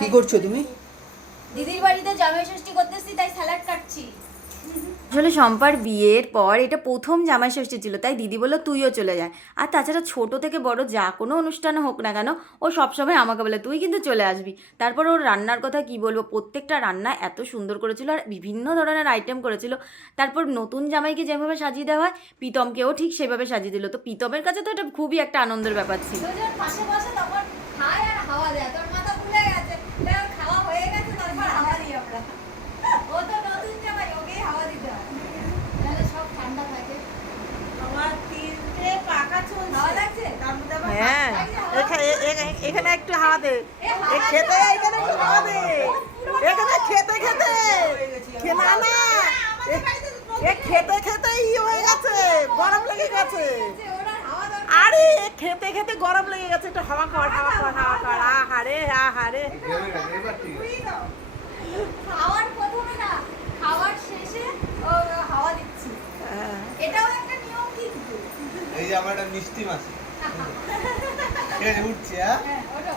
কি করছো তুমি? দিদির বাড়িতে জামাই ষষ্ঠী করতেছি, তাই স্যালাড কাটছি। আসলে শম্পার বিয়ের পর এটা প্রথম জামাই ষষ্ঠী ছিল, তাই দিদি বললো তুইও চলে যায়। আর তাছাড়া ছোট থেকে বড় যা কোনো অনুষ্ঠান হোক না কেন, ও সবসময় আমাকে বলে তুই কিন্তু চলে আসবি। তারপর ওর রান্নার কথা কি বলবো, প্রত্যেকটা রান্না এত সুন্দর করেছিল আর বিভিন্ন ধরনের আইটেম করেছিল। তারপর নতুন জামাইকে যেভাবে সাজিয়ে দেওয়া হয়, প্রীতমকেও ঠিক সেভাবে সাজিয়ে দিল। তো প্রীতমের কাছে তো এটা খুবই একটা আনন্দের ব্যাপার ছিল। দুজন পাশে বসে তখন খায় আর হাওয়া দেয়। তোর মাথা খুলে গেছে, তার খাওয়া হয়ে গেছে, তারপর হাওয়া দিই আমরা। ও তো নতুন জামাই, ওকেই হাওয়া দিতে হয়, তাহলে সব ঠান্ডা থাকে। আমার তিনটে পাকা চলছে। হাওয়া লাগছে? তার মধ্যে আবার হ্যাঁ এখানে একটু হাওয়া দে, খেতে এখানে একটু হাওয়া দে, এখানে খেতে খেতে না না খেতে খেতে হয়ে গেছে, গরম লেগে গেছে। ওনার হাওয়া দরকার। আরে খেতে খেতে গরম লেগে গেছে, একটু হাওয়া খাওয়ার হাওয়া খাওয়ার হাওয়া খাওয়ার। আহারে আহারে খাওয়ার প্রথমে না, খাওয়ার শেষে ও হাওয়া দিচ্ছি। এটাও একটা নিয়ম কিন্তু। এই যে আমার একটা মিষ্টি মাছ ঠিক আছে উঠছে। হ্যাঁ হ্যাঁ, ওটা